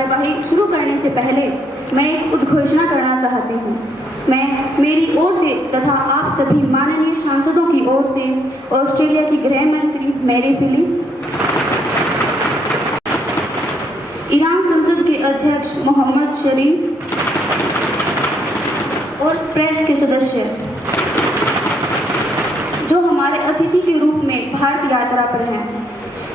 कार्यवाही शुरू करने से पहले मैं एक उद्घोषणा करना चाहती हूँ। मैं मेरी ओर से तथा आप सभी माननीय सांसदों की ओर से ऑस्ट्रेलिया की गृह मंत्री मैरी फिली, ईरान संसद के अध्यक्ष मोहम्मद शरीफ और प्रेस के सदस्य जो हमारे अतिथि के रूप में भारत यात्रा पर हैं।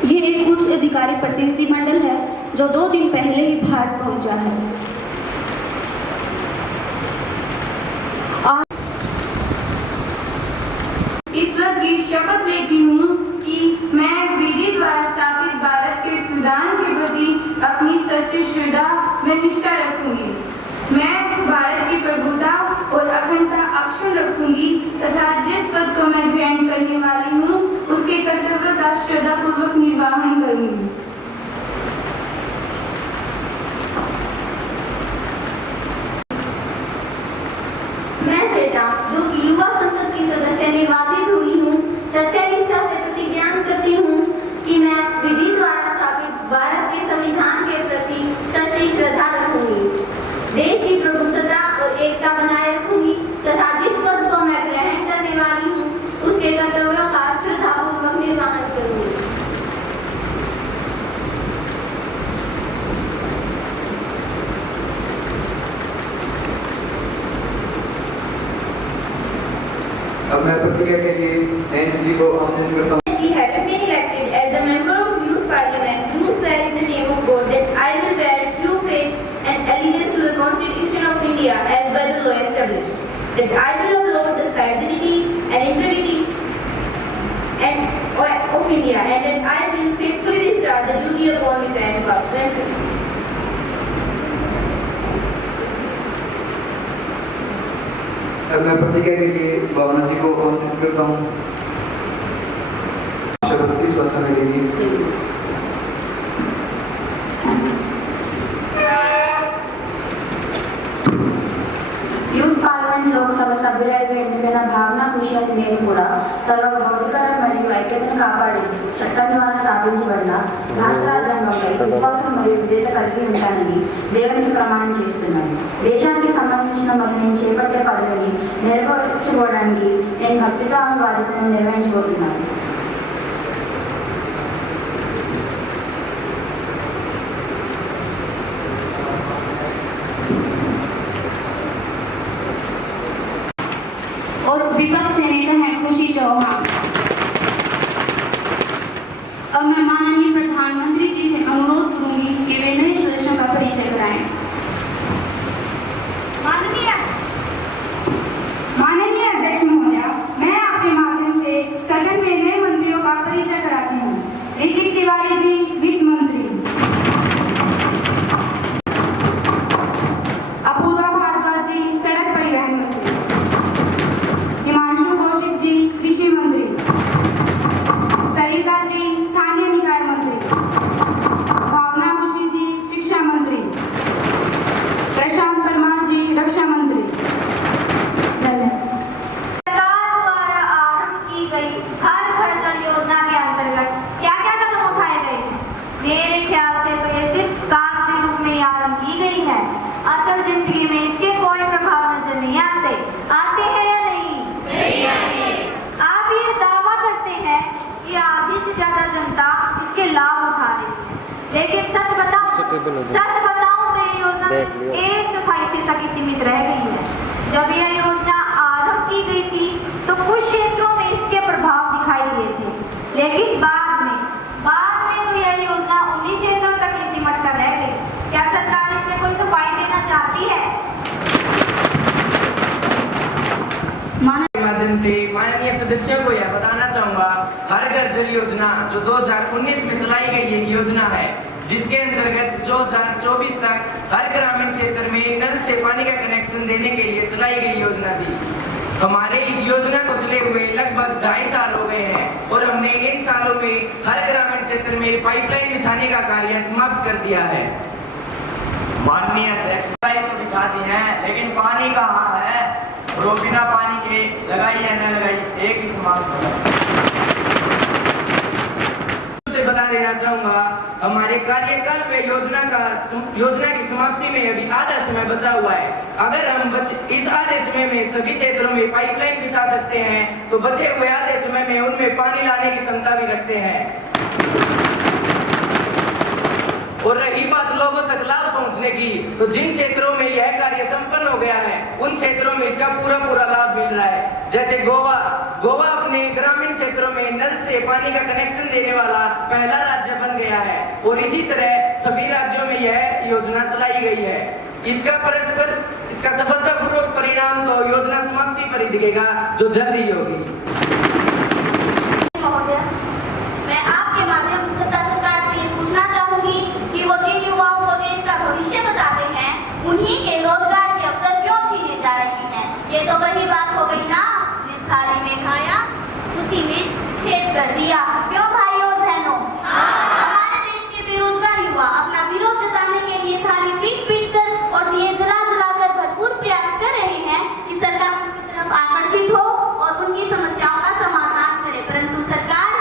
ये एक उच्च अधिकारी प्रतिनिधिमंडल है जो 2 दिन पहले ही भारत पहुंचा है। ईश्वर की शपथ लेती हूँ कि मैं विधि द्वारा स्थापित भारत के संविधान के प्रति अपनी सच्ची श्रद्धा व निष्ठा रखूंगी। मैं भारत की प्रभुता और अखंडता अक्षुण्ण रखूंगी तथा जिस पद को मैं ग्रहण करने वाली हूँ उसके कर्तव्य का श्रद्धापूर्वक निर्वहन करूंगी। मैं श्वेता, जो कि युवा संसद की सदस्य निर्वाचित हुई हूँ, सत्यनिष्ठा से प्रतिज्ञा करती हूँ कि मैं विधि द्वारा स्थापित भारत के संविधान के प्रति सच्ची श्रद्धा रखूंगी, देश की प्रभुसत्ता और एकता बनाए रखूंगी तथा जिस पद को मैं ग्रहण करने वाली हूँ उसके कर्तव्यों का श्रद्धापूर्वक निर्वहन करूंगी। अब मैं प्रतिज्ञा के लिए नैन्सी जी को आमंत्रित करता हूँ। Having been elected as a member of Youth Parliament, do swear in the name of God that I will bear true faith and allegiance to the Constitution of India as by the law established, that I will uphold the sovereignty and integrity of India, and that I will faithfully discharge the duty upon which I am empowered. अब मैं प्रतिज्ञा के लिए भावना जी को आमंत्रित करता हूँ। शपथ किस भाषा में लेंगी? యూత్ పార్లమెంట్ లోక్సభ సభ్యులుగా ఎన్నికైన భావన కుషాల్ నేను కూడా సర్వభౌతికత మరియు ఐక్యతను కాపాడి చట్టం ద్వారా స్థాపించబడిన భారత రాజ్యాంగంపై విశ్వాసం మరియు విధేయత కలిగి ఉంటానని దేవునికి ప్రమాణం చేస్తున్నాను. దేశానికి సంబంధించిన మరియు నేను చేపట్టే పదవిని నెరవేర్చుకోవడానికి నేను భక్తితో ఆమె బాధ్యతను నిర్వహించబోతున్నాను. और विपक्ष से नेता हैं खुशी चौहान। अब मैं माननीय प्रधानमंत्री जी से अनुरोध करूंगी कि वे नए सदस्यों का परिचय कराएं। माननीय अध्यक्ष महोदया, मैं आपके माध्यम से सदन में नए मंत्रियों का परिचय कराती हूँ। ऋतिक तिवारी जी, वित्त मंत्री। अपूर्वा भारद्वाज जी, सड़क परिवहन मंत्री। हिमांशु कौशिक जी, कृषि मंत्री। सरिता जी, स्थानीय निकाय मंत्री। भावना खुशी जी, शिक्षा मंत्री। प्रशांत परमार जी, रक्षा मंत्री। सरकार द्वारा आरंभ की गई हर घर जल योजना के अंतर्गत क्या क्या कदम उठाए गए हैं? मेरे ख्याल से तो ये सिर्फ कागजी रूप में आरंभ की गई है। असल जिंदगी में इसके कोई प्रभाव नजर नहीं आते हैं या नहीं? आप ये दावा करते हैं कि आधी से ज्यादा जनता इसके लाभ उठा रही है, लेकिन सच बताऊं तो ये योजना सिर्फ 1/4 तक ही सीमित रह गई है। जब यह योजना आरंभ की गई थी तो कुछ क्षेत्रों में इसके प्रभाव दिखाई दिए थे, लेकिन बाद में तो यह योजना 19 क्षेत्रों तक ही सिमट कर रह गई। क्या सरकार इसमें कोई सफाई देना चाहती है? माध्यम से माननीय सदस्यों को यह बताना चाहूंगा, हर घर जल योजना जो 2019 में चलाई गई एक योजना है, जिसके अंतर्गत 2024 तक हर ग्रामीण क्षेत्र में नल से पानी का कनेक्शन देने के लिए चलाई गई योजना थी। हमारे इस योजना को चले हुए लगभग 2.5 साल हो गए हैं और हमने इन सालों में हर ग्रामीण क्षेत्र में पाइपलाइन बिछाने का कार्य समाप्त कर दिया है। माननीय अध्यक्ष, पाइप तो बिछा दी है, लेकिन पानी कहाँ है? और वो बिना पानी के लगाई या न लगाई एक ही समान से बता देना चाहूंगा, हमारे कार्यकाल में योजना का योजना की समाप्ति में अभी आधा समय बचा हुआ है। अगर हम इस आधे समय में सभी क्षेत्रों में पाइपलाइन बिछा सकते हैं तो बचे हुए आधे समय में उनमें पानी लाने की क्षमता भी रखते हैं। और रही बात लोगों तक लाभ पहुंचने की, तो जिन क्षेत्रों में यह कार्य संपन्न हो गया है उन क्षेत्रों में इसका पूरा लाभ मिल रहा है। जैसे गोवा अपने ग्रामीण क्षेत्रों में नल से पानी का कनेक्शन देने वाला पहला राज्य बन गया है और इसी तरह सभी राज्यों में यह योजना चलाई गई है। इसका सफलतापूर्वक परिणाम तो योजना समाप्ति पर ही दिखेगा, जो जल्द ही होगी। मैं आपके माध्यम से सत्ता सरकार से ये पूछना चाहूंगी कि वो जिन युवाओं को देश का भविष्य बताते हैं उन्हीं के रोजगार के अवसर क्यों छीने जा रही हैं? ये तो वही बात हो गई ना, जिस थाली में खाया उसी में छेद कर दिया। क्यों भाई और बहनों? हमारे देश के बेरोजगार युवा अपना विरोध जताने के लिए थाली पीट कर और दिए जला कर भरपूर प्रयास कर रहे हैं कि सरकार उनकी तरफ आकर्षित हो और उनकी समस्याओं का समाधान करे, परंतु सरकार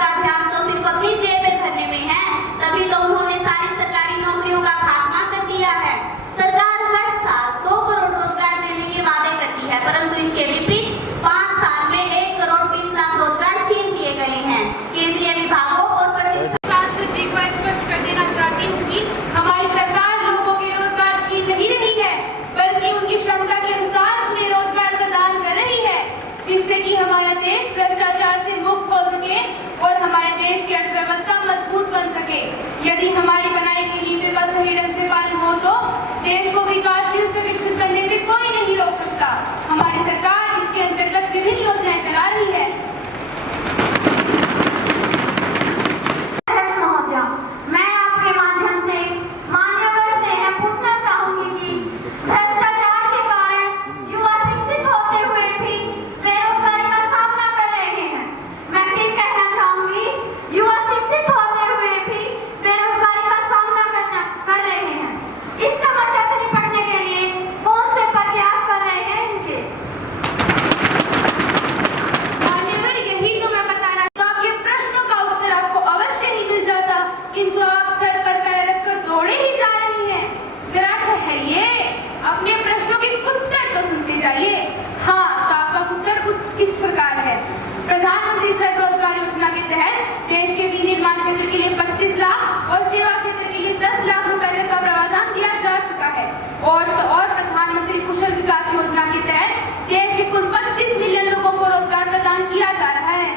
का ध्यान तो सिर्फ अपनी जेब में भरने में है। तभी तो उन्होंने सारी सरकारी नौकरियों का खात्मा कर दिया है। सरकार हर साल 2 करोड़ रोजगार देने के वादे करती है, परंतु इसके विपरीत 5 साल में 1 करोड़ 20 लाख रोजगार छीन लिए गए हैं। केंद्रीय विभागों और सांसद जी को स्पष्ट कर देना चाहती हूँ कि हमारी सरकार लोगों के रोजगार छीन नहीं रही है, बल्कि उनकी क्षमता के अनुसार उन्हें रोजगार प्रदान कर रही है, जिससे कि हमारा देश भ्रष्टाचार से मुक्त हो सके और हमारे देश की अर्थव्यवस्था मजबूत बन सके। यदि हमारी बनाई गई नीतियों का सही ढंग से पालन हो तो देश को विकासशील से विकसित करने से कोई नहीं रोक सकता। हमारी सरकार इसके अंतर्गत विभिन्न योजनाएं चला रही है। मैं आपके माध्यम से मान्यवर से पूछना चाहूंगी कि भ्रष्टाचार के कारण युवा शिक्षित होते हुए भी बेरोजगारी का सामना कर रहे हैं। मैं फिर कहना चाहूंगी, युवा शिक्षित होते हुए भी बेरोजगारी का सामना कर रहे हैं। इस समस्या से निपटने के लिए कौन से प्रयास कर रहे हैं इनके? मान्यवर, यही तो मैं बताना तो आपके प्रश्नों का उत्तर आपको अवश्य ही मिल जाता, किंतु आप सर पर पैर रखकर दौड़े ही जा रही हैं। जरा ठहरिए, अपने प्रश्नों के उत्तर तो सुनते जाइए। हाँ, तो आपका उत्तर इस प्रकार है। प्रधानमंत्री स्वरोजगार योजना के तहत देश के विनिर्माण क्षेत्र के लिए 25 लाख और सेवा क्षेत्र के लिए 10 लाख रुपए का प्रावधान दिया जा चुका है। और प्रधानमंत्री कुशल विकास योजना के तहत देश के कुल 25 मिलियन लोगों को रोजगार प्रदान किया जा रहा है।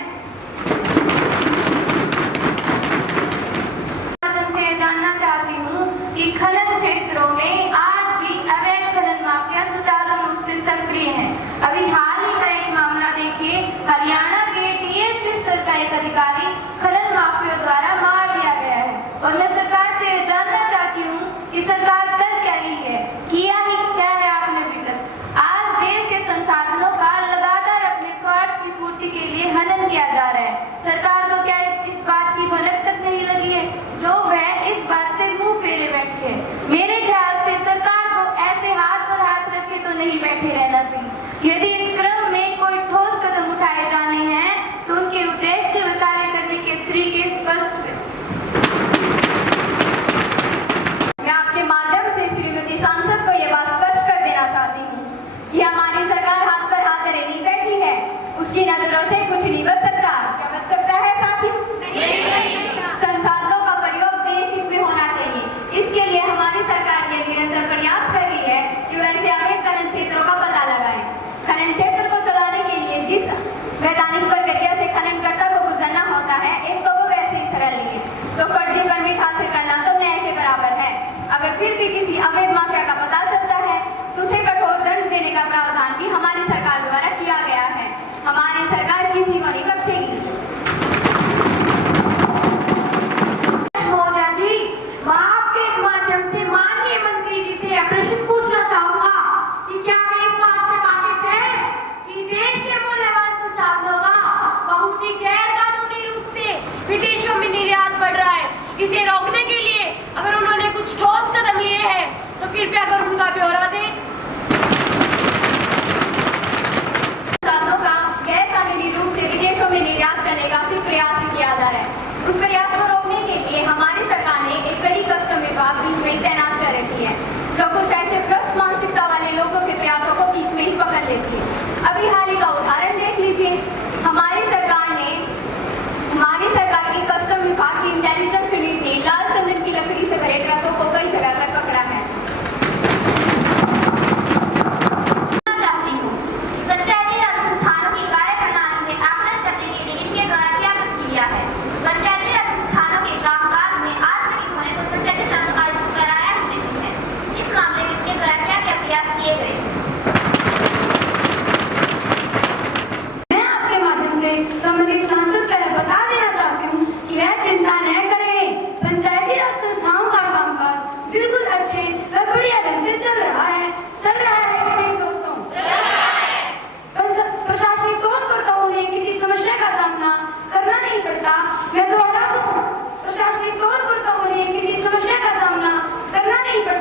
से जानना चाहती हूँ कि खनन क्षेत्रों में आज भी अवैध खनन माफिया सुचारू रूप से सक्रिय है। अभी हाल ही का एक मामला देखिए, हरियाणा के डीएसपी स्तर का एक अधिकारी खनन माफिया द्वारा मार दिया गया है। और मैं सरकार से जानना चाहती हूँ कि सरकार कर क्या रही है, किया ही क्या है आपने अभी तक? आज देश के संसाधनों का लगातार अपने स्वार्थ की पूर्ति के लिए हनन किया जा रहा है। सरकार को क्या इस बात की भनक तक नहीं लगी है, जो वह इस बात से मुंह फेरे बैठी है? मेरे ख्याल से सरकार को ऐसे हाथ पर हाथ रखे तो नहीं बैठे रहना चाहिए। यदि इस क्रम में कोई ठोस कदम उठाए जाने हैं तो उनके उद्देश्य व कार्य करने के तरीके स्पष्ट हैं। मैं आपके माध्यम से श्रीमती सांसद को यह बात स्पष्ट कर देना चाहती हूँ कि हमारी सरकार हाथ पर हाथ धरे नहीं बैठी है। उसकी नजरों से कुछ नहीं बच सकता। क्या बच सकता है साथियों? संसाधनों का प्रयोग देश हित में होना चाहिए। इसके लिए हमारी सरकार ये निरंतर प्रयास कर रही है कि वैसे अवैध खनन क्षेत्रों का पता लगाएं। खनन क्षेत्र को चलाने के लिए जिस वैधानिक प्रक्रिया से खननकर्ता को गुजरना होता है, एक तो वो वैसे ही सरल नहीं है, तो फर्जी परमिट हासिल करना तो न्याय के बराबर है। अगर फिर भी किसी अवैध माफिया का पता चलता है तो उसे कठोर दंड देने का प्रावधान भी हमारी सरकार द्वारा किया गया है। हमारी सरकार किसी को नहीं बख्शेगी। विदेशों में निर्यात बढ़ रहा है। इसे रोकने के लिए अगर उन्होंने कुछ ठोस कदम लिए हैं तो कृपया कर उनका ब्यौरा दें। संसाधनों का गैर कानूनी रूप से विदेशों में निर्यात करने का सिर्फ प्रयास ही किया जा रहा है। उस प्रयास को रोकने के लिए हमारी सरकार ने एक कड़ी कस्टम विभाग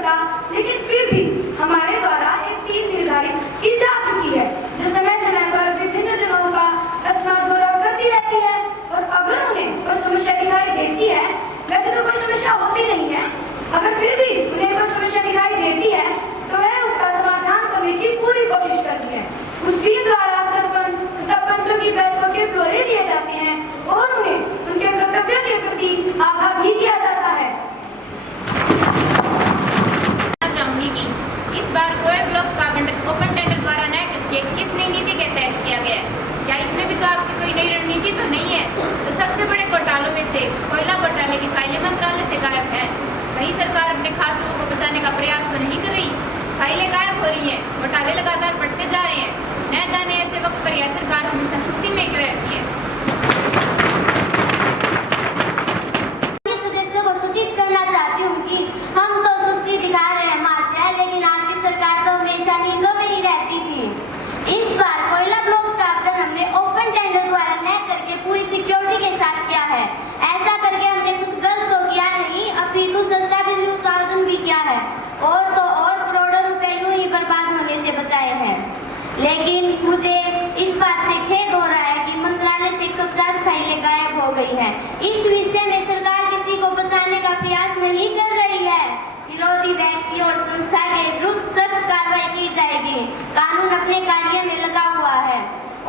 छोटा, लेकिन फिर भी हमारे द्वारा एक टीम निर्धारित की जा चुकी है जो समय समय पर विभिन्न जगहों का अस्पताल दौरा करती रहती है। और अगर उन्हें कोई समस्या दिखाई देती है, वैसे तो कोई समस्या होती नहीं है, अगर फिर भी उन्हें कोई समस्या दिखाई देती है तो वह उसका समाधान करने की पूरी कोशिश करती है। उस टीम द्वारा सरपंच तथा पंचों की बैठकों के ब्यौरे दिए जाते हैं और उन्हें उनके कर्तव्य के प्रति आगाह भी किया जाता है। चाहूंगी कि इस बार कोयल ब्लॉक्स का ओपन टेंडर द्वारा न करके किस नई नीति के तहत किया गया है? क्या इसमें भी तो आपकी कोई नई रणनीति तो नहीं है? तो सबसे बड़े घोटालों में से कोयला घोटाले की फाइलें मंत्रालय से गायब है। कहीं सरकार अपने खास लोगों को बचाने का प्रयास तो नहीं कर रही? फाइलें गायब हो रही हैं, घोटाले लगातार बढ़ते जा रहे हैं। न जाने ऐसे वक्त पर यह सरकार हमेशा सुस्ती में क्यों रहती है? सदस्यों को सूचित करना चाहती हूँ कि हम तो सुस्ती दिखा रहे हैं महाशय, लेकिन आपकी सरकार तो हमेशा नींदों में ही रहती थी। इस बार कोयला ब्लॉक्स का ऑर्डर हमने ओपन टेंडर द्वारा न करके पूरी सिक्योरिटी के साथ किया है। ऐसा करके हमने कुछ गलत तो किया नहीं, अपितु सस्ता बिजली उत्पादन भी किया है और तो और करोड़ों रुपए यूं ही बर्बाद होने से बचाए हैं। लेकिन मुझे इस बात से खेद हो रहा है कि मंत्रालय से 150 फाइलें गायब हो गई हैं। इस विषय में सरकार किसी को बचाने का प्रयास नहीं कर रही है। विरोधी व्यक्ति और संस्था के विरुद्ध सख्त कार्रवाई की जाएगी। कानून अपने कार्य में लगा हुआ है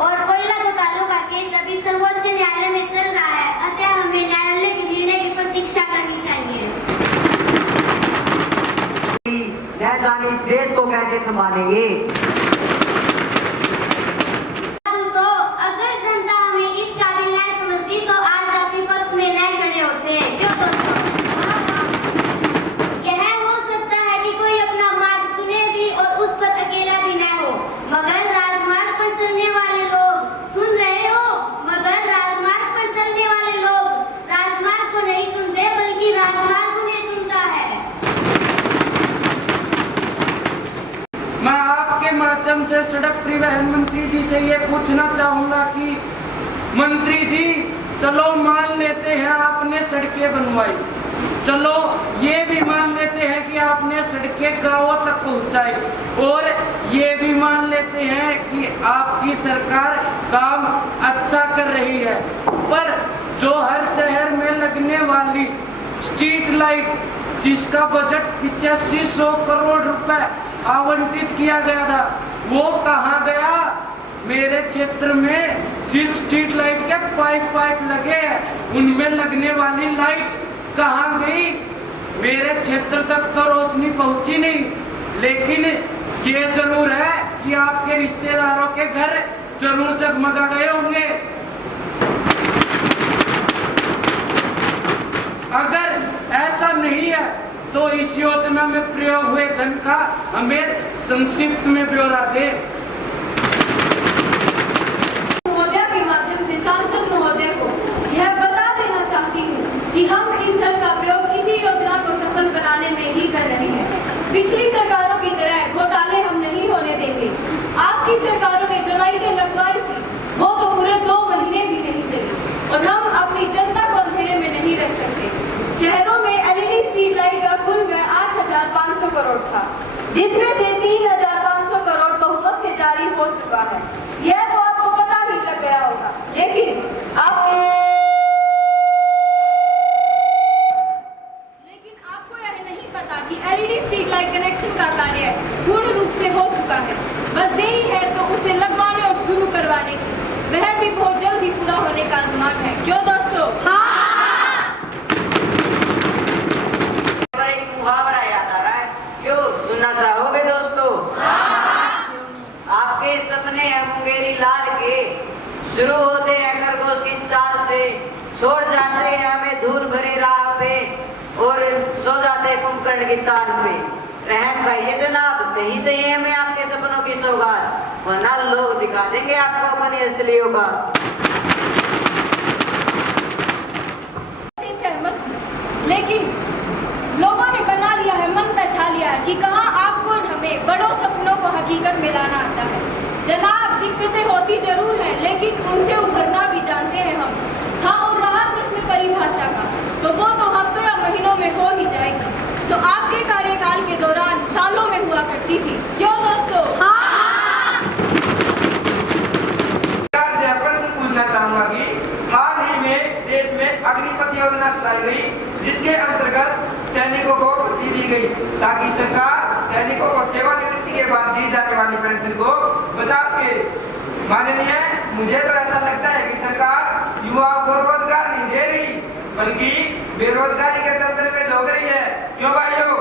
और कोयला घोटालों का केस अभी सर्वोच्च न्यायालय में चल रहा है, अतः हमें न्यायालय के निर्णय की प्रतीक्षा करनी चाहिए। न जाने इस देश को कैसे संभालेंगे। तो अगर जनता हमें इस काबिल न समझती तो आज आप विपक्ष में न खड़े होते। क्यों दोस्तों? यह हो सकता है कि कोई अपना मार्ग चुने भी और उस पर अकेला भी न हो, मगर राजमार्ग पर चलने वाले लोग सुन रहे हो, मगर राजमार्ग पर चलने वाले लोग राजमार्ग को नहीं चुनते बल्कि राजमार्ग उन्हें चुनता है। मैं आपके माध्यम से सड़क परिवहन मंत्री जी से ये पूछना चाहूंगा कि मंत्री जी, चलो मान लेते हैं आपने सड़कें बनवाई, चलो ये भी मान लेते हैं कि आपने सड़कें गांवों तक पहुंचाई और ये भी मान लेते हैं कि आपकी सरकार काम अच्छा कर रही है, पर जो हर शहर में लगने वाली स्ट्रीट लाइट जिसका बजट 8500 करोड़ रुपए आवंटित किया गया था, वो कहाँ गया? मेरे क्षेत्र में सिर्फ स्ट्रीट लाइट के पाइप लगे हैं, उनमें लगने वाली लाइट कहाँ गई? मेरे क्षेत्र तक तो रोशनी पहुंची नहीं, लेकिन ये जरूर है कि आपके रिश्तेदारों के घर जरूर जगमगा गए होंगे। अगर ऐसा नहीं है तो इस योजना में प्रयोग हुए धन का हमें संक्षिप्त में ब्यौरा दे। महोदय के माध्यम से सांसद महोदय को यह बता देना चाहती हूँ कि हम इस धन का प्रयोग किसी योजना को सफल बनाने में ही कर रहे हैं। पिछली सरकारों की तरह घोटाले हम नहीं होने देंगे। आपकी सरकारों ने जो लाइटें लगवाई थी वो तो पूरे 2 महीने भी नहीं चली और हम अपनी जनता को अंधेरे में नहीं रख सकते। शहरों में एलईडी स्ट्रीट लाइट का कुल व्यय 8,500 करोड़ था, जिसमें से 3,500 करोड़ बहुमत से जारी हो चुका है। यह तो आपको पता ही लग गया होगा, लेकिन आपको यह नहीं पता कि एलईडी स्ट्रीट लाइट कनेक्शन का कार्य पूर्ण रूप से हो चुका है। बस देरी है तो उसे लगवाने और शुरू करवाने की, वह भी बहुत जल्द ही पूरा होने का अनुमान है। क्यों दोस्तों? हाँ। मुहावरा याद आ रहा है, क्यों सुनना चाहोगे दोस्तों? आपके सपने हैं मुंगेरी लाल के, शुरू होते हैं खरगोश की चाल से, छोड़ जाते हैं हमें धूल भरी राह पे और सो जाते कुंभकर्ण की ताल पे। रहम खाइए जनाब, नहीं चाहिए हमें आपके सपनों की सौगात, वरना लोग दिखा देंगे आपको अपनी असली औकात। लेकिन लोगों ने बना लिया है, मन बैठा लिया है कि कहाँ आपको हमें बड़ों सपनों को हकीकत में लाना आता है। जनाब, दिक्कतें होती जरूर हैं, लेकिन उनसे उभरना भी जानते हैं हम। हाँ, और रहा प्रश्न परिभाषा का, तो वो तो हफ्तों या महीनों में हो ही जाएगी। जो आपके कार्यकाल के दौरान सालों में हुआ करती थी। क्यों दोस्तों? से प्रश्न पूछना चाहूंगा कि हाल ही में देश में अग्निपथ योजना चलाई गई, जिसके अंतर्गत सैनिकों को भर्ती दी गई ताकि सरकार सैनिकों को सेवानिवृत्ति के बाद दी जाने वाली पेंशन को बचा सके। माननीय, मुझे तो ऐसा लगता है कि सरकार युवाओं को रोजगार नहीं दे रही, बल्कि बेरोजगारी के दलदल में झोंक रही है। क्यों भाइयों?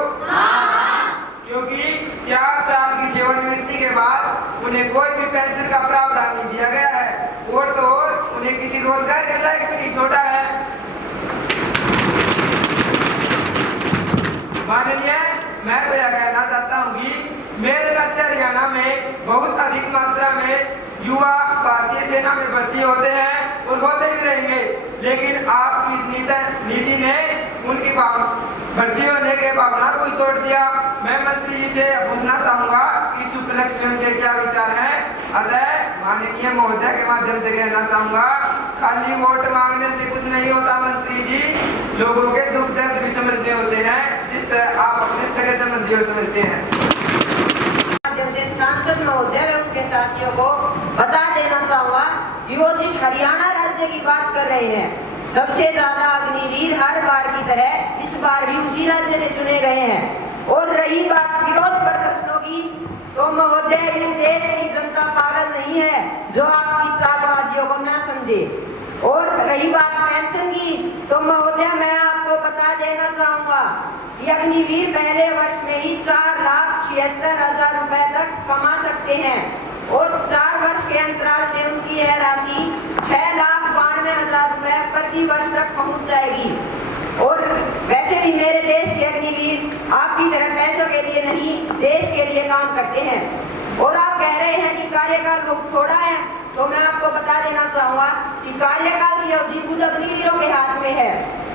क्योंकि 4 साल की सेवानिवृत्ति के बाद उन्हें कोई भी पेंशन का प्रावधान नहीं दिया गया है, और तो और उन्हें किसी रोजगार के लायक भी नहीं छोड़ा है। माननीय, मैं तो यह कहना चाहता हूँ कि मेरे राज्य हरियाणा में बहुत अधिक मात्रा में युवा भारतीय सेना में भर्ती होते हैं और होते भी रहेंगे, लेकिन आपकी इस नीति ने उनकी भर्ती होने के भावना को ही तोड़ दिया। मैं मंत्री जी से पूछना चाहूंगा कि इस उपलक्ष्य में उनके क्या विचार हैं। अतः माननीय महोदय के माध्यम से कहना चाहूंगा, खाली वोट मांगने से कुछ नहीं होता मंत्री जी, लोगों के दुख दर्द भी समझने होते हैं, जिस तरह आप अपने सगे संबंधियों समझते हैं। सांसद महोदय व उनके साथियों को बता देना चाहूंगा कि वो जिस हरियाणा राज्य की बात कर रहे हैं, सबसे ज्यादा अग्निवीर हर बार की तरह इस बार भी उसी राज्य से चुने गए हैं। और रही बात विरोध प्रदर्शनों की, तो महोदय इस देश की जनता पागल नहीं है जो आपकी चालबाजियों को न समझे। और रही बात पेंशन की, तो महोदय मैं आपको बता देना चाहूंगा कि अग्निवीर पहले वर्ष में ही 4,76,000 रुपए तक कमा सकते हैं, और 4 वर्ष के अंतराल में उनकी यह राशि 6,92,000 रुपए प्रति वर्ष तक पहुंच जाएगी। और वैसे भी मेरे देश के अग्निवीर आपकी तरह पैसों के लिए नहीं, देश के लिए काम करते हैं। और आप कह रहे हैं कि कार्यकाल बहुत थोड़ा है, तो मैं आपको बता देना चाहूंगा कि कार्यकाल की अवधि खुद अग्निवीरों के हाथ में है।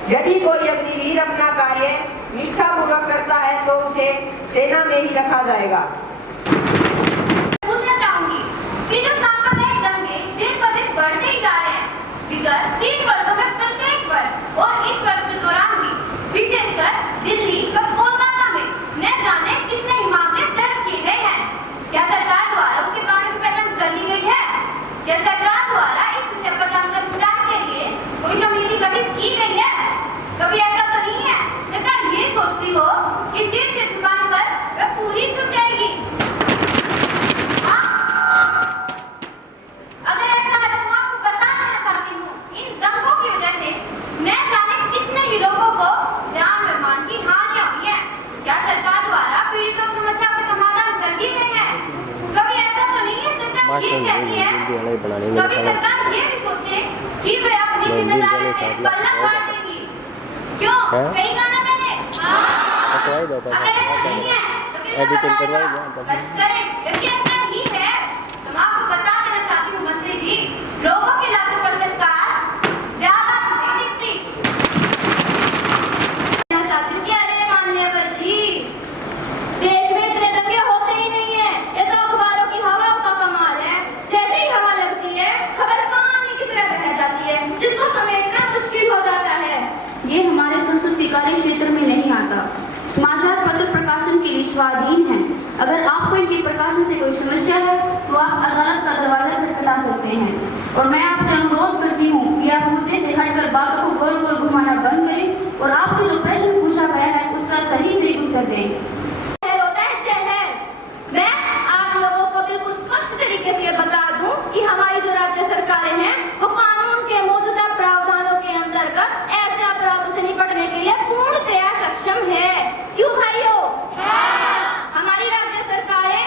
यदि कोई अग्निवीर अपना कार्य निष्ठापूर्वक करता है तो उसे सेना में ही रखा जाएगा। पूछना चाहूंगी कि जो सांप्रदायिक दंगे दिन पर दिन बढ़ते ही जा रहे हैं, विगत 3 वर्षों में प्रत्येक वर्ष और इस वर्ष के दौरान भी विशेषकर दिल्ली व कोलकाता में न जाने कितने ही मामले दर्ज किए गए हैं। क्या सरकार द्वारा उसके कारणों की पहचान कर ली गई है? क्या सरकार द्वारा इस विषय पर जानकारी जुटाने के लिए कोई समिति गठित की गई है? कभी ऐसा तो नहीं है सरकार ये सोचती हो कि सीट से ठिकाने पर वह पूरी छूट जाएगी? अगर ऐसा है तो आपको बता देना चाहती हूँ, इन दंगों की वजह से न जाने कितने ही लोगों को जान और मान की हानियां हुई है। क्या सरकार द्वारा पीड़ितों की समस्या का समाधान कर दी गई है? कभी ऐसा तो नहीं है सरकार ये कहती है, कभी सरकार ये भी सोचे कि वे अपनी जिम्मेदारी से पल्ला फाड़ देंगी। क्यों? सही कहा ना मैंने? अगर ऐसा नहीं है तो कष्ट करें। यदि ऐसा ही है तो मैं आपको बता देना चाहती हूँ मंत्री जी, लोगों की लाशों पर सरकार ज्यादा नहीं टिकती। मैं चाहती हूँ कि अरे माननीय पर जी, देश में इतने दंगे होते ही नहीं है, ये तो अखबारों की हवा का कमाल है। जैसे ही हवा लगती है खबर पानी की तरह बह जाती है, जिसको समेटना मुश्किल हो जाता है। ये हमारे संसदीय कार्य क्षेत्र में नहीं आता। समाचार पत्र प्रकाशन के लिए स्वाधीन है। अगर आपको इनके प्रकाशन से कोई समस्या है तो आप अदालत का दरवाजा खटखटा सकते हैं। और मैं आपसे अनुरोध करती हूँ कि आप मुद्दे से हटकर बातों को गोल गोल घुमाना बंद करें और आपसे जो प्रश्न पूछा गया है उसका सही उत्तर दें। मैं आप लोगों को बिल्कुल स्पष्ट तरीके से बता दूं कि हमारी जो राज्य सरकारें हैं वो कानून के मौजूदा प्रावधानों के अंतर्गत ऐसे अपराधों से निपटने के लिए पूर्णतया सक्षम है। क्यों भाइयों? हमारी राज्य सरकारें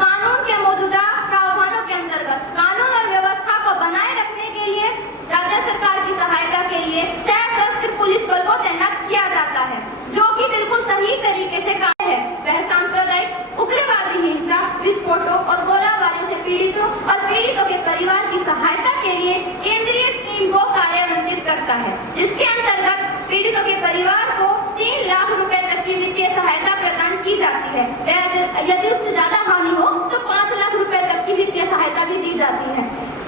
कानून के मौजूदा प्रावधानों के अंतर्गत कानून और व्यवस्था को बनाए रखने के लिए राज्य सरकार की सहायता के लिए सशस्त्र पुलिस बल को तैनात किया जाता है, जो कि बिल्कुल सही तरीके से काम है। वह सांप्रदायिक उग्रवादी हिंसा, विस्फोटों और गोलाबारी से पीड़ितों और पीड़ितों के परिवार की सहायता के लिए केंद्रीय स्कीम को कार्यान्वित करता है, जिसके अंतर्गत पीड़ितों के परिवार को 3 लाख रुपए तक की वित्तीय सहायता प्रदान की जाती है। यदि उससे ज्यादा हानि हो तो 5 लाख रुपए तक की वित्तीय सहायता भी दी जाती है।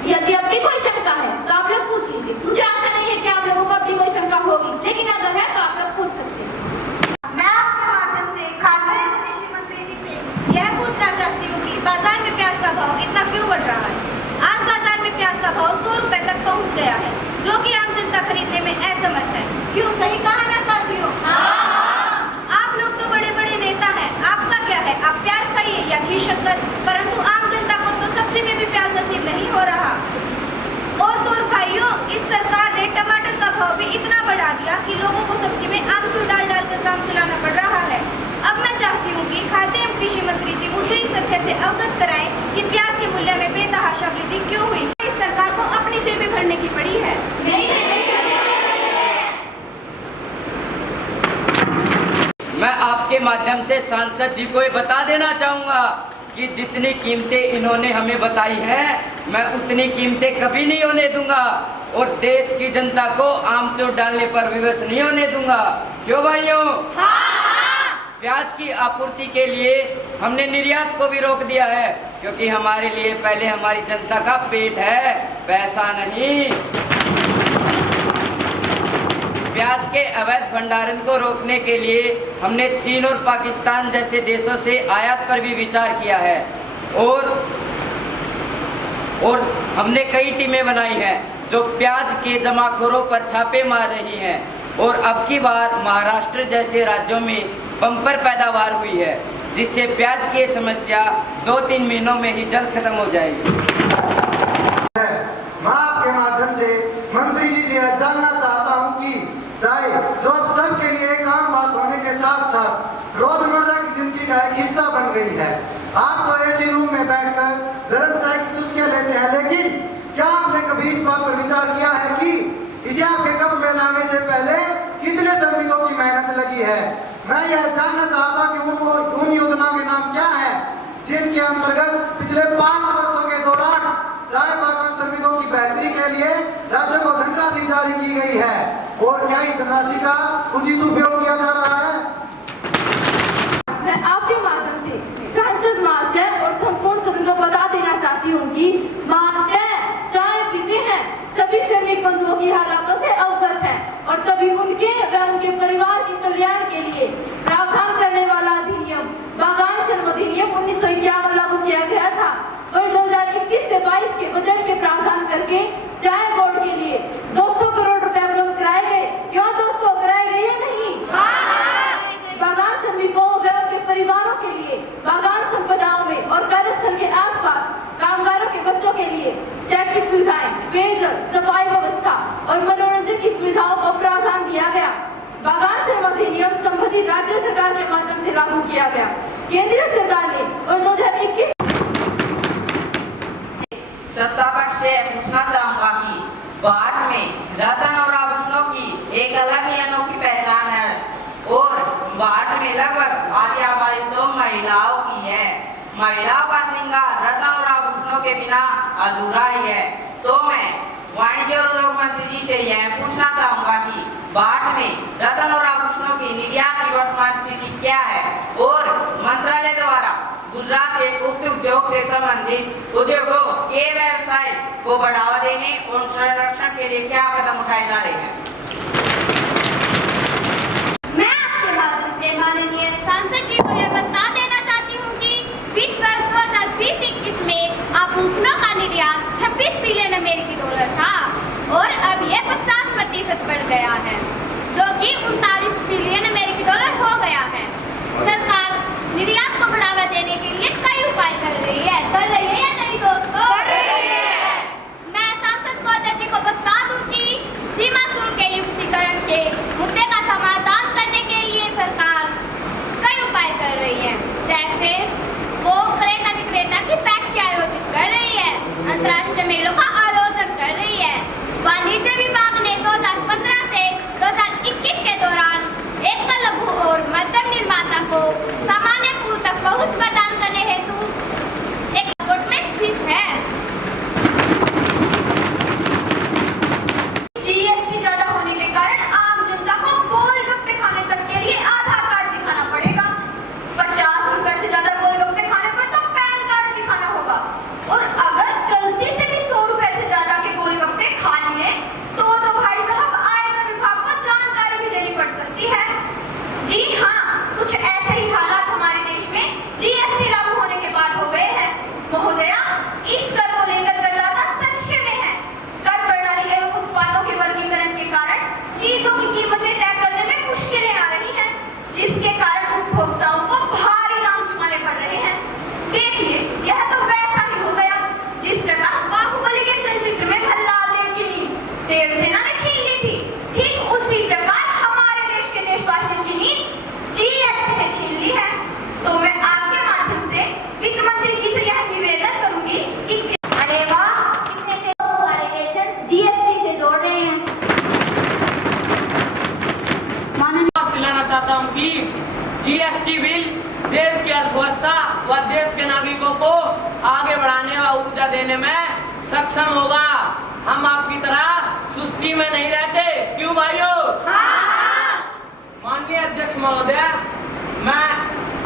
यदि अब भी कोई शंका है तो आप लोग पूछ लीजिए। मुझे आशा नहीं है कि आप लोगों को अब भी कोई शंका होगी, लेकिन अगर है तो आप लोग पूछ सकते हैं। मैं पहुंच गया है, जो कि आम जनता खरीदने में असमर्थ है। क्यों, सही कहा ना साथियों? आप लोग तो बड़े बड़े नेता हैं, आपका क्या है, आप प्याज खाइए या घी शक्कर, परंतु आम जनता को तो सब्जी में भी प्याज नसीब नहीं हो रहा। और तो और भाइयों, इस सरकार ने टमाटर का भाव भी इतना बढ़ा दिया कि लोगों को सब्जी में आमचूर डाल डाल कर काम चलाना पड़ रहा है। अब मैं चाहती हूँ कि खाद्य एवं कृषि मंत्री जी मुझे इस तथ्य से अवगत कराएं कि प्याज के मूल्य में बेतहाशा वृद्धि क्यों हुई। इस सरकार को अपनी जेबें भरने की पड़ी है। मैं आपके माध्यम से सांसद जी को ये बता देना चाहूँगा कि जितनी कीमतें इन्होंने हमें बताई हैं, मैं उतनी कीमतें कभी नहीं होने दूंगा और देश की जनता को आमचूर डालने पर विवश नहीं होने दूंगा। क्यों भाइयों? प्याज की आपूर्ति के लिए हमने निर्यात को भी रोक दिया है, क्योंकि हमारे लिए पहले हमारी जनता का पेट है, पैसा नहीं। प्याज के अवैध भंडारण को रोकने के लिए हमने चीन और पाकिस्तान जैसे देशों से आयात पर भी विचार किया है और हमने कई टीमें बनाई हैं जो प्याज के जमाखोरों पर छापे मार रही हैं और अब की बार महाराष्ट्र जैसे राज्यों में बम्पर पैदावार हुई है, जिससे प्याज की समस्या 2-3 महीनों में ही जल्द खत्म हो जाएगी। मैं आपके माध्यम से मंत्री जी से जानना चाहता हूं कि चाय जो अब सबके लिए एक आम बात होने के साथ साथ रोजमर्रा की जिंदगी का एक हिस्सा बन गई है। आप तो ऐसे रूम में बैठकर गर्म चाय की चुस्कियां लेते हैं, लेकिन क्या आपने कभी इस बात पर विचार किया है कि इसे आपके कप में लाने से पहले कितने श्रमिकों की मेहनत लगी है? मैं यह जानना चाहता कि उन योजनाओं के नाम क्या है जिनके अंतर्गत पिछले 5 वर्षों के दौरान चाय बागान श्रमिकों की बेहतरी के लिए राज्य को धनराशि जारी की गई है और क्या इस धनराशि का उचित उपयोग किया जा रहा है? मैं आपके माध्यम से सांसद महाशय और संपूर्ण सदन को बता देना चाहती हूँ कि महाशय चाय पीते हैं तभी श्रमिक बंधुओं की हालातों से अवगत है और तभी उनके व उनके परिवार के कल्याण के लिए प्रावधान करने वाला अधिनियम बागान श्रम अधिनियम 1951 लागू किया गया था और 2021 से 22 के बजट के प्रावधान करके चाय बोर्ड के लिए 200 करोड़ रुपए उपलब्ध कराए गए। क्यों दोस्तों, कराए गए या नहीं? बागान श्रमिकों व उनके परिवारों के लिए बागान संपदाओं में और कार्यस्थल के आसपास कामगारों के बच्चों के लिए शैक्षिक सुविधाएं, पेयजल, सफाई व्यवस्था और मनोरंजन की सुविधाओं को प्रावधान दिया गया। बागान श्रम अधिनियम संबंधित राज्य सरकार के माध्यम से लागू किया गया। केंद्र सरकार ने और 2021 सत्ता पक्ष से पूछना चाहूंगा कि भारत में रत्न और आभूषणों की एक अलग ही अनोखी पहचान है और भारत में लगभग आधी आबादी तो महिलाओं की है। महिलाओं का श्रृंगार रत्न और आभूषणों के बिना अधूरा ही है। तो मैं वाणिज्य और उद्योग मंत्री जी से यह पूछना चाहूंगा कि भारत में रत्न और आभूषणों की निर्यात की वर्तमान स्थिति क्या है और मंत्रालय द्वारा गुजरात के उक्त उद्योग से संबंधित उद्योगों के व्यवसाय को बढ़ावा देने और संरक्षण के लिए क्या कदम उठाए जा रहे हैं? मैं आपके माध्यम से माननीय सांसद जी को यह बता देना चाहती हूँ कि वित्त वर्ष 2020-21 में आभूषणों का निर्यात 26 बिलियन अमेरिकी डॉलर था और अब यह 50% बढ़ गया है, जो कि 39 बिलियन अमेरिकी डॉलर हो गया है। सरकार निर्यात को बढ़ावा देने के लिए कई उपाय कर रही है या नहीं दोस्तों? मैं सांसद महोदय जी को बता दूं कि सीमा शुल्क के युक्तिकरण के मुद्दे का समाधान करने के लिए सरकार कई उपाय कर रही है, जैसे वो क्रेता विक्रेता की बैठकें आयोजित कर रही है, अंतर्राष्ट्रीय मेलों का आयोजन कर रही है। वाणिज्य विभाग ने 2015 से में सक्षम होगा। हम आपकी तरह सुस्ती में नहीं रहते, क्यों भाइयों? माननीय अध्यक्ष महोदय, मैं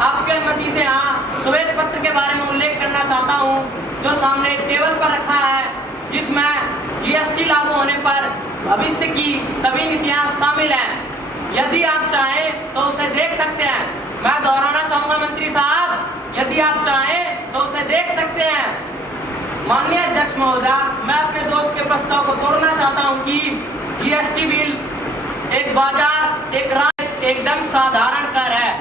आपके अनुमति से यहाँ श्वेत पत्र के बारे में उल्लेख करना चाहता हूँ जो सामने टेबल पर रखा है, जिसमें जीएसटी लागू होने पर भविष्य की सभी नीतियाँ शामिल हैं। यदि आप चाहें तो उसे देख सकते हैं। मैं दोहराना चाहूँगा मंत्री साहब, यदि आप चाहें तो उसे देख सकते हैं। माननीय अध्यक्ष महोदय, मैं अपने दोस्त के प्रस्ताव को तोड़ना चाहता हूँ कि जीएसटी बिल एक बाजार, एक राज्य, एकदम साधारण कर है।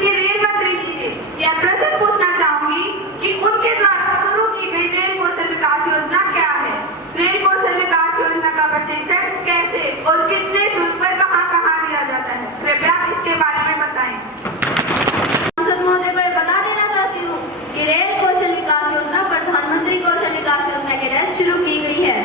रेल मंत्री जी से यह प्रश्न पूछना चाहूंगी कि उनके द्वारा शुरू की गई रेल कौशल विकास योजना क्या है? रेल कौशल विकास योजना का प्रशिक्षण कैसे और कितने शुल्क पर कहाँ दिया जाता है? कृपया इसके बारे में बताएं। सांसद महोदय को बता देना चाहती हूँ कि रेल कौशल विकास योजना प्रधानमंत्री कौशल विकास योजना के तहत शुरू की गई है।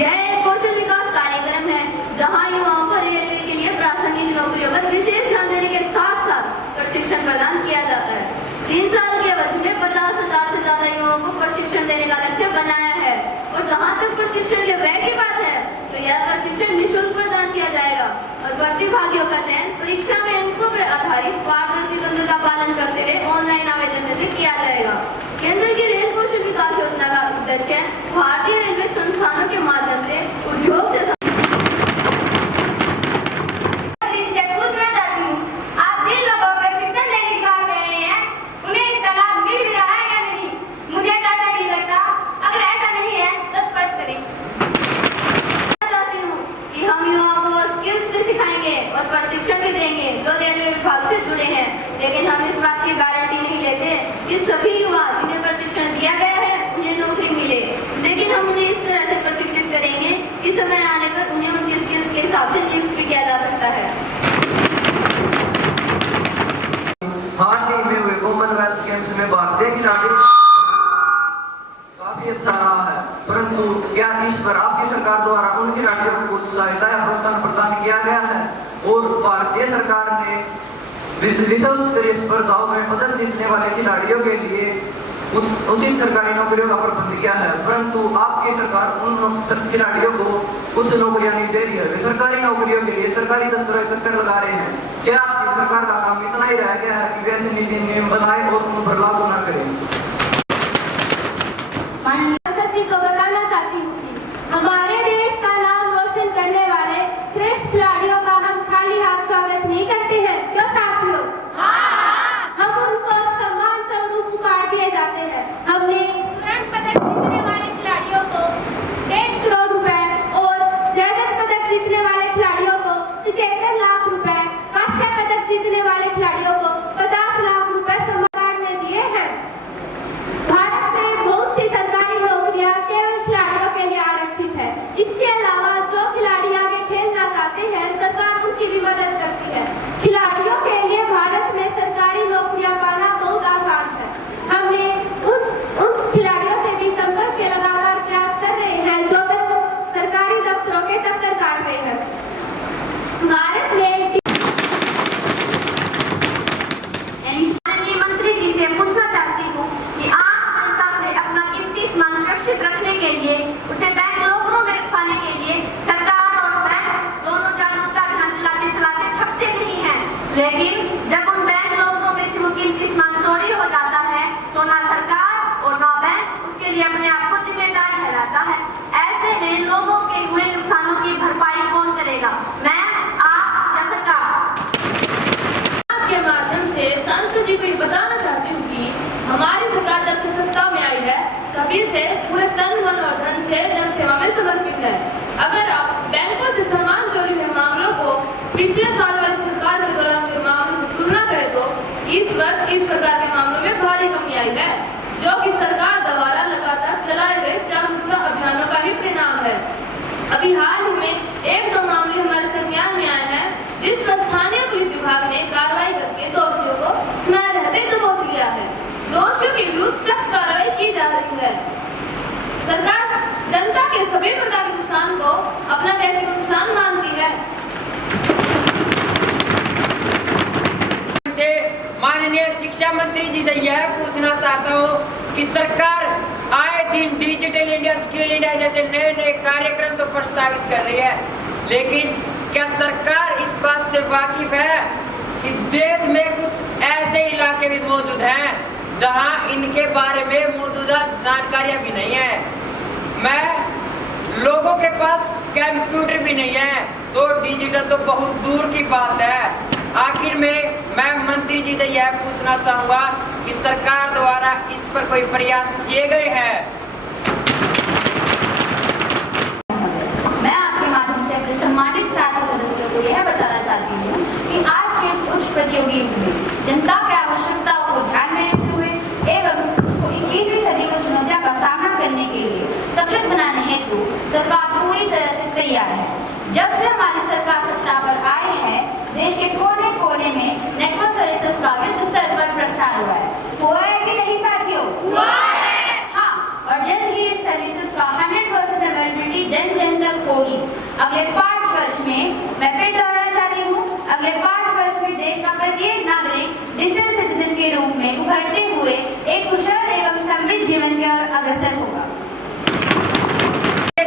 यह एक कौशल विकास कार्यक्रम है जहाँ युवाओं को रेलवे के लिए प्रासंगिक नौकरियों पर विशेष ध्यान देने के साथ साथ प्रशिक्षण प्रदान किया जाता है। 3 साल की अवधि में 50,000 से ज्यादा युवाओं को प्रशिक्षण देने का लक्ष्य बनाया है। और जहाँ तक प्रशिक्षण के व्यय की बात है तो यह प्रशिक्षण निःशुल्क प्रदान किया जाएगा और प्रतिभागियों का चयन परीक्षा में अंकों पर आधारित पारदर्शी तंत्र का पालन करते हुए ऑनलाइन आवेदन से किया जाएगा। केंद्र की रेल कौशल विकास योजना का उद्देश्य भारतीय रेलवे संस्थानों के माध्यम से उद्योग से पूछना चाहती हूँ, आप जिन लोगों को प्रशिक्षण देने की बात कर रहे हैं, उन्हें इसका लाभ मिल भी रहा है या नहीं? मुझे ऐसा नहीं लगता। अगर ऐसा नहीं है तो स्पष्ट करें। चाहती हूँ कि हम युवाओं को स्किल्स भी सिखाएंगे और प्रशिक्षण भी देंगे जो रेलवे विभाग से जुड़े हैं, लेकिन हम इस बात की गारंटी नहीं लेते कि सभी युवा जिन्हें प्रशिक्षण दिया गया है उन्हें नौकरी मिले, लेकिन हम उन्हें इस तरह से प्रशिक्षित करेंगे कि समय आने पर उन्हें उनके स्किल्स के हिसाब से नियुक्त भी किया जा सकता है। हाल ही में हुए कॉमनवेल्थ गेम्स में भारतीय खिलाड़ी काफी अच्छा रहा है, परंतु क्या इस पर आपकी सरकार द्वारा उन खिलाड़ियों को कुछ सहायता या प्रोत्साहन प्रदान किया गया है? और भारतीय सरकार ने विश्व स्तरीय स्पर्धाओं में पदक जीतने वाले खिलाड़ियों के लिए उचित सरकारी नौकरियों का प्रबंध किया है, परंतु आपकी सरकार उन खिलाड़ियों को कुछ नौकरियां नहीं दे रही है। वे सरकारी नौकरियों के लिए सरकारी दफ्तरों के चक्कर लगा रहे हैं। क्या आपकी सरकार का काम इतना ही रह गया है कि वैसे नीति नियम बनाए और उन पर लागू न करें? सचिव को बताना चाहती हूँ कि हमारे देश का नाम रोशन करने वाले श्रेष्ठ खिलाड़ियों का हम खाली हाथ स्वागत नहीं करते हैं, क्यों साथियों? हम उनको सम्मान स्वरूप उपहार दिए जाते हैं। हमने स्वर्ण पदक जीतने वाले खिलाड़ियों को 1.5 करोड़ रुपए और रजत पदक जीतने वाले खिलाड़ियों को 75 लाख रुपए, कांस्य पदक जीतने वाले खिलाड़ियों को 50 लाख रुपए सरकार ने दिए हैं। भारत में बहुत सी सरकारी नौकरियां केवल खिलाड़ियों के लिए आरक्षित है। इसके अलावा जो खिलाड़ी आगे खेलना चाहते हैं, सरकार उनकी भी मदद करती है। खिलाड़ियों के लिए भारत में सरकारी नौकरियां पाना बहुत आसान है। हमने उन खिलाड़ियों से भी संपर्क के लगातार प्रयास कर रहे हैं जो सरकारी दफ्तरों के चक्कर काट रहे हैं। भारत में मंत्री जी से पूछना चाहती हूँ कि आम जनता से अपना कीमती सामान सुरक्षित रखने के लिए, उसे बैंक लॉकरों में रखवाने के लिए सरकार और बैंक दोनों जागरूकता अभियान चलाते थकते नहीं हैं, लेकिन जब उन बैंक लॉकरों में से वो कीमती सामान चोरी हो जाता है तो ना सरकार और ना बैंक उसके लिए अपने आप को जिम्मेदार ठहराता है। ऐसे में लोगों के हुए नुकसानों की भरपाई कौन करेगा? मैं, आप या सरकार? के माध्यम से सांसद जी को ये बताना चाहती हूँ कि हमारी सरकार जब से सत्ता में आई है तभी से पूरे तन मन और धन से जन सेवा में समर्पित है। अगर आप बैंकों से सामान चोरी हुए मामलों को पिछले साल वाली सरकार के दौरान हुए मामलों से तुलना करें तो इस वर्ष इस प्रकार के मामलों में भारी कमी आई है, जो कि सरकार द्वारा लगातार चलाए गए जागरूकता अभियानों का ही परिणाम है। अभी हाल ही में 1-2 मामले हमारे संज्ञान में आए हैं जिस पर स्थानीय पुलिस विभाग ने कार्रवाई करके दोषियों को समय रहते दबोच लिया है। दोषियों के विरुद्ध सख्त कार्रवाई की जा रही है। सरकार जनता के सभी प्रकार के नुकसान को अपना व्यक्तिगत नुकसान मानती है। से मान माननीय शिक्षा मंत्री जी से यह पूछना चाहता हूँ कि सरकार आए दिन डिजिटल इंडिया, स्किल इंडिया जैसे नए नए कार्यक्रम तो प्रस्तावित कर रही है, लेकिन क्या सरकार इस बात से वाकिफ है कि देश में कुछ ऐसे इलाके भी मौजूद हैं जहां इनके बारे में मौजूदा जानकारियां भी नहीं है। लोगों के पास कंप्यूटर भी नहीं है तो डिजिटल तो बहुत दूर की बात है। आखिर में मैं मंत्री जी से यह पूछना चाहूँगा कि सरकार द्वारा इस पर कोई प्रयास किए गए हैं? मैं आपके माध्यम से अपने सम्मानित साथी सदस्यों को यह बताना चाहती हूँ कि आज के इस उच्च प्रतियोगी युग में जनता की आवश्यकताओं को ध्यान में रखते हुए एवं उसको 21वीं सदी की चुनौतियों का सामना करने के लिए सक्षम बनाने हेतु सरकार पूरी तरह से तैयार है। जब से हमारी सरकार सत्ता पर आई है, देश के कोने कोने में नेटवर्क सर्विसेज का युद्ध स्तर पर प्रसार हुआ है कि नहीं साथियों? हुआ है। हाँ, और जल्द ही इन सर्विसेज का 100% अवेलेबिलिटी जन जन तक होगी। अगले 5 वर्ष में मैं फिर दोहराना चाहती हूँ, अगले 5 वर्ष में देश का प्रत्येक नागरिक डिजिटल सिटीजन के रूप में उभरते हुए एक कुशल एवं समृद्ध जीवन की ओर अग्रसर होगा।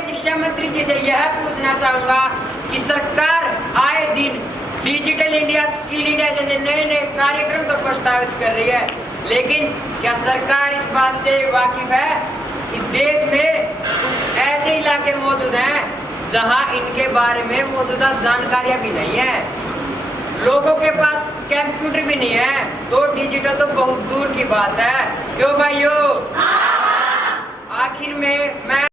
शिक्षा मंत्री जी से यह पूछना चाहूँगा कि सरकार आए दिन डिजिटल इंडिया, स्किल इंडिया जैसे नए नए कार्यक्रम तो प्रस्तावित कर रही है, लेकिन क्या सरकार इस बात से वाकिफ है कि देश में कुछ ऐसे इलाके मौजूद हैं जहां इनके बारे में मौजूदा जानकारियां भी नहीं है, लोगों के पास कंप्यूटर भी नहीं है तो डिजिटल तो बहुत दूर की बात है। क्यों भाइयों? आखिर में मैं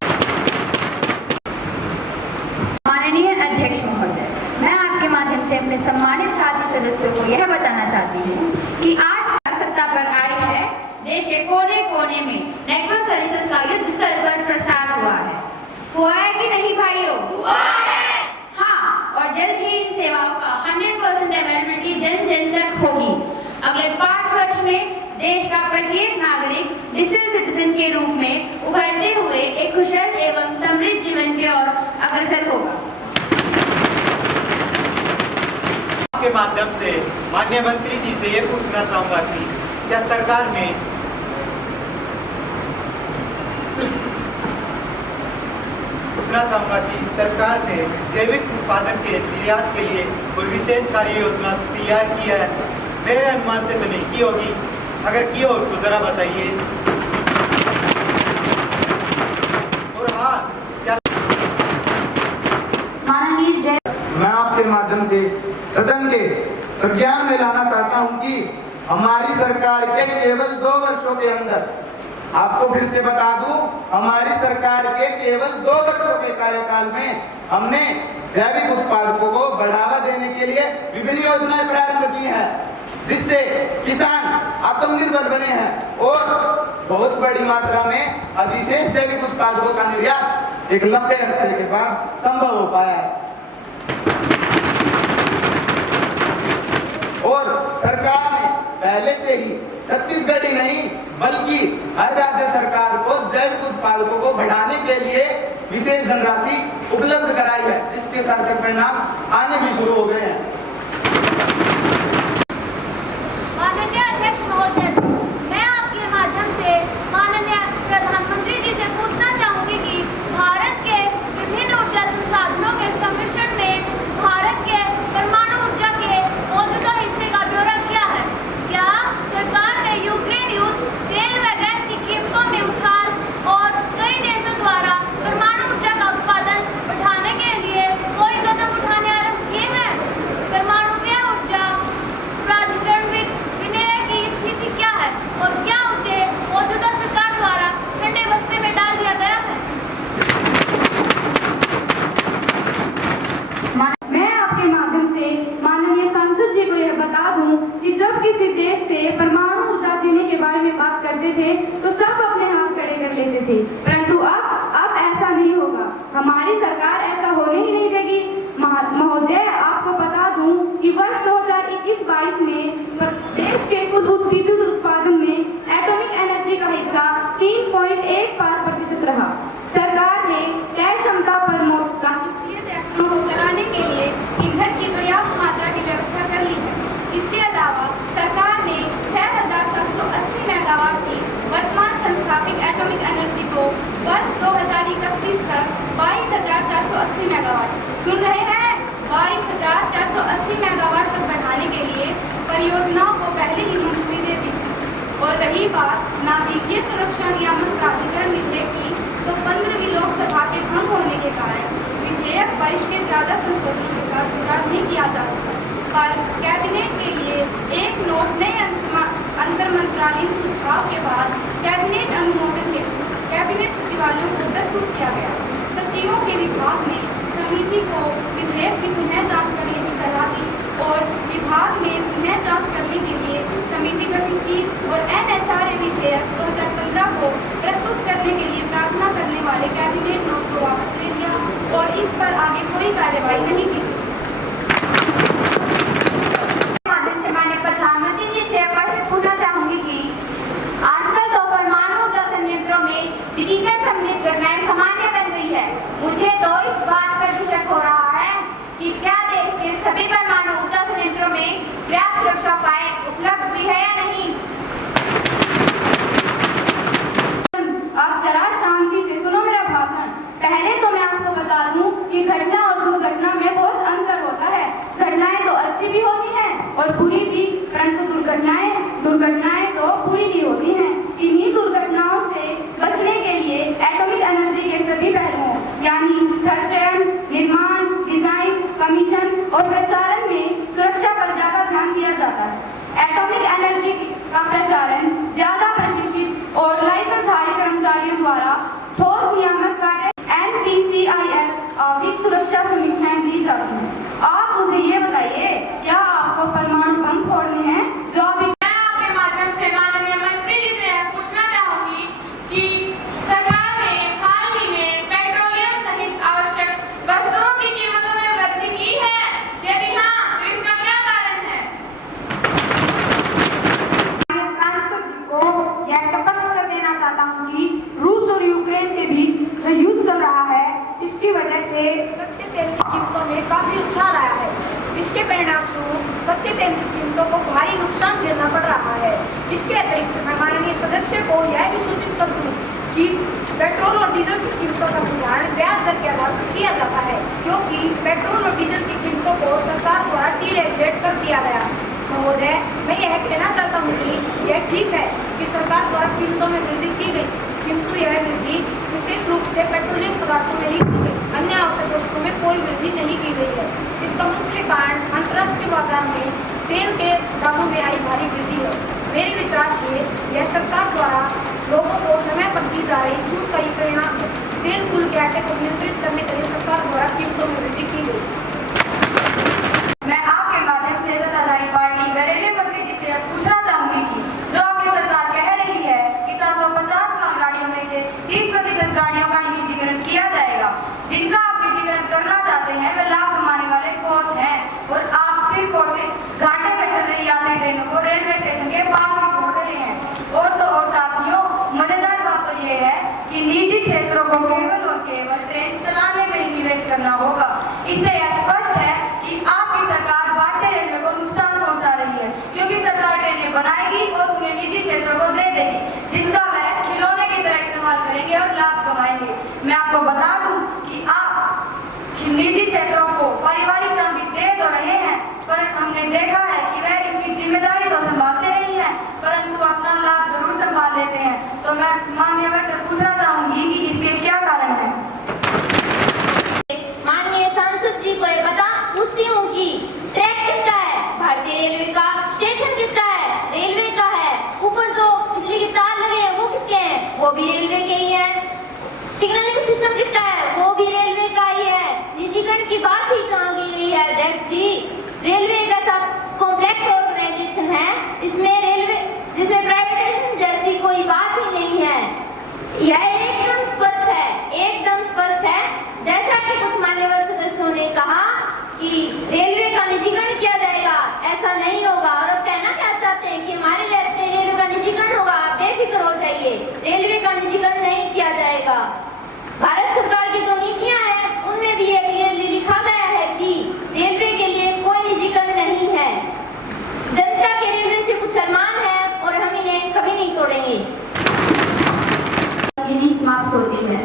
माननीय अध्यक्ष महोदय, मैं आपके माध्यम से अपने सम्मानित साथी सदस्यों को यह बताना चाहती हूँ कि आज सत्ता पर आई है, देश के कोने कोने में नेटवर्क सर्विसेज का युद्ध स्तर पर प्रसार हुआ है कि नहीं भाइयों? हुआ है। हाँ, और जल्द ही इन सेवाओं का 100% अवेलेबिलिटी जन जन तक होगी। अगले 5 वर्ष में देश का प्रत्येक नागरिक डिजिटल सिटीजन के रूप में उभरते हुए एक कुशल एवं समृद्ध जीवन की ओर अग्रसर होगा। के माध्यम से माननीय मंत्री जी से ये पूछना चाहूंगा कि क्या सरकार ने जैविक उत्पादन के निर्यात के लिए कोई विशेष कार्य योजना तैयार की है? मेरे अनुमान से तो नहीं की होगी, अगर की हो तो जरा बताइए। और हाँ, क्या मैं आपके माध्यम से सदन के संज्ञान में लाना चाहता हूं कि हमारी सरकार के केवल 2 वर्षों के अंदर, आपको फिर से बता दूं, हमारी सरकार के केवल 2 वर्षों के कार्यकाल में हमने जैविक उत्पादकों को बढ़ावा देने के लिए विभिन्न योजनाएं प्रारंभ की हैं, जिससे किसान आत्मनिर्भर बने हैं और बहुत बड़ी मात्रा में अधिशेष जैविक उत्पादकों का निर्यात एक लंबे अरसे के बाद संभव हो पाया है। और सरकार ने पहले से ही छत्तीसगढ़ ही नहीं बल्कि हर राज्य सरकार को जैविक उत्पादकों को बढ़ाने के लिए विशेष धनराशि उपलब्ध कराई है, जिसके सार्थक परिणाम आने भी शुरू हो गए हैं। माननीय अध्यक्ष महोदय, मैं आपके माध्यम से माननीय प्रधानमंत्री जी से पूछना चाहूंगी कि भारत के विभिन्न ऊर्जा संसाधनों के सम्मिश्रण में भारत के परमाणु ऊर्जा के मौजूदा हिस्से का ब्यौरा क्या है? क्या सरकार ने यूक्रेन युद्ध, तेल व गैस की कीमतों में उछाल और कई देशों द्वारा परमाणु ऊर्जा का उत्पादन बढ़ाने के लिए कोई कदम उठाने आरंभ किए हैं? परमाणु ऊर्जा प्राधिकरण विनिर्णय की स्थिति क्या है और क्या उसे मौजूदा सरकार द्वारा ठंडे बस्ते में डाल दिया गया है? मैं आपके माध्यम से माननीय सांसद जी को यह बता दूं कि जब किसी देश से परमाणु ऊर्जा देने के बारे में बात करते थे तो सब अपने हाथ खड़े कर लेते थे, परंतु अब ऐसा नहीं होगा। हमारी सरकार ऐसा होने ही नहीं देगी। महोदय, आपको बता दूं कि वर्ष 2021-22 में देश के कुल विद्युत उत्पादन में एटॉमिक एनर्जी का हिस्सा 3.15% रहा। सरकार ने तय क्षमता पर चलाने के लिए ईंधन की पर्याप्त मात्रा की व्यवस्था कर ली है। इसके अलावा सरकार ने रही बात नागरिकीय सुरक्षा नियामक प्राधिकरण विधेयक की, तो 15वीं लोकसभा के भंग होने के कारण विधेयक वर्ष के ज्यादा संशोधन के साथ विचार नहीं किया जा सका। पर कैबिनेट के लिए एक नोट नए अंतर मंत्रालयीन सुझाव के बाद कैबिनेट अनुमोदन हेतु कैबिनेट सचिवालयों को प्रस्तुत किया गया। सचिवों के विभाग ने समिति को विधेयक की पुनः जांच करने की सलाह दी और विभाग ने पुनः जांच करने के लिए समिति गठित की और NSRA विधेयक 2015 को प्रस्तुत करने के लिए प्रार्थना करने वाले कैबिनेट नोट को वापस ले लिया और इस पर आगे कोई कार्रवाई नहीं की। प्रधानमंत्री जी से प्रश्न पूछना चाहूंगी कि आजकल तो परमाणु ऊर्जा संयंत्रों में विकिरण संबंधित घटनाएं सामान्य बन गई है। मुझे तो इस बात पर भी शक हो रहा है कि क्या देश के सभी परमाणु ऊर्जा संयंत्रों में पर्याप्त सुरक्षा उपाय उपलब्ध भी है या नहीं। आप जरा शांति से सुनो मेरा भाषण। पहले तो मैं आपको बता दूं कि घटना और दुर्घटना में बहुत अंतर होता है। घटनाएं तो अच्छी भी होती हैं और बुरी भी, परंतु दुर्घटनाएं तो बुरी भी होती हैं। इन्हीं दुर्घटनाओं से बचने के लिए एटॉमिक एनर्जी के सभी पहलुओं यानी संचयन, निर्माण, डिजाइन, कमीशन और प्रचालन में सुरक्षा पर ज्यादा ध्यान दिया जाता है। एटॉमिक एनर्जी का प्रचालन ज्यादा प्रशिक्षित और लाइसेंसधारी कर्मचारियों द्वारा ठोस नियामक कार्य NPCIL आवधिक सुरक्षा समीक्षाएं दी जाती हैं। आप मुझे ये बताइए, क्या आपको परमाणु बम फोड़ने हैं जो अभी आपके माध्यम से माननीय मंत्री जी से पूछना चाहूंगी कि सरकार ने हाल ही में पेट्रोलियम सहित आवश्यक वस्तुओं की कीमतों में वृद्धि की है। यदि हाँ, तो इसका क्या कारण है? सांसद जी को यह स्पष्ट कर देना चाहता हूँ कि रूस और यूक्रेन के बीच जो युद्ध चल रहा है, इसकी वजह से कच्चे तेल की कीमतों में काफी उछाल आया है। इसके परिणाम स्वरूप कच्चे तेल की कीमतों को भारी नुकसान झेलना पड़ रहा है। इसके अतिरिक्त मैं माननीय सदस्य को यह भी सूचित कर दूं कि पेट्रोल और डीजल की कीमतों का निर्धारण ब्याज दर के आधार पर किया जाता है, क्योंकि पेट्रोल और डीजल की कीमतों को सरकार द्वारा डीरेगुलेट कर दिया गया। महोदय, मैं यह कहना चाहता हूँ कि यह ठीक है कि सरकार द्वारा कीमतों में वृद्धि की गई, किंतु यह वृद्धि विशेष रूप से पेट्रोलियम पदार्थों में ही की गई, अन्य आवश्यक वस्तुओं में कोई वृद्धि नहीं की गई है। इसका मुख्य कारण अंतर्राष्ट्रीय बाजार में तेल के दामों में आई भारी वृद्धि है। मेरे विचार से यह सरकार द्वारा लोगों को समय पर दी जा रही छूट का ही परिणाम है। तेल कुल के आटे को नियंत्रित करने के लिए सरकार द्वारा कीमतों में वृद्धि की गई। मैं आपके माध्यम से सत्ताधारी पार्टी व रेलवे मंत्री जी से पूछना चाहूंगी कि जो आपकी सरकार कह रही है कि 750 मालगाड़ियों में से 30% गाड़ियों का निजीकरण किया जाएगा, जिनका आप निजीकरण करना चाहते हैं वे लाभ कमाने वाले कोच हैं और आप सिर्फ और सिर्फ घाटे में चल रही यात्री ट्रेनों को रेलवे स्टेशन के पास ही छोड़ रहे हैं। और तो और साथियों, मजेदार बात तो ये है कि निजी क्षेत्रों को केवल और केवल ट्रेन चलाने में ही निवेश करना होगा। इससे यह स्पष्ट है कि आपकी सरकार भारतीय रेलवे को नुकसान पहुंचा रही है, क्योंकि सरकार ट्रेनें बनाएगी और उन्हें निजी क्षेत्रों को दे देगी, जिसका वह खिलौने की तरह इस्तेमाल करेंगे और लाभ कमाएंगे। मैं आपको बता दूं कि आप निजी क्षेत्रों को पारिवारिक चांदी दे तो रहे हैं, पर हमने देखा है कि वह इसकी जिम्मेदारी तो संभालते नहीं है, परंतु अपना लाभ जरूर संभाल लेते हैं। तो मैं माननीय से पूछना चाहूंगी कि इसके क्या कारण है। माननीय सांसद जी को ये बता पूछती हूँ कि ट्रैक किसका है? भारतीय रेलवे का। स्टेशन किसका है? रेलवे का है। ऊपर जो बिजली के तार लगे हैं वो किसके हैं? वो भी रेलवे के ही है। सिग्नलिंग सिस्टम किसका है? वो भी रेलवे का ही है। निजीकरण की बात ही कहाँ की गई है अध्यक्ष जी? रेलवे एक ऐसा कॉम्प्लेक्स ऑर्गेनाइजेशन है जिसमें प्राइवेटाइजेशन जैसी कोई बात ही नहीं है। यह एकदम स्पष्ट है, जैसा कि कुछ मान्यवर सदस्यों ने कहा कि रेलवे का निजीकरण किया जाएगा, ऐसा नहीं होगा। और अब कहना क्या चाहते हैं कि हमारे रेलवे का निजीकरण होगा, आप बेफिक्र हो जाइए, रेलवे का निजीकरण नहीं किया जाएगा। भारत सरकार की जो नीतियां हैं उनमें भी ये क्लियरली लिखा गया है कि रेलवे के लिए कोई निजीकरण नहीं है। जनता के रेलवे से कुछ अरमान है और हम इन्हें कभी नहीं तोड़ेंगे। समाप्त होती है।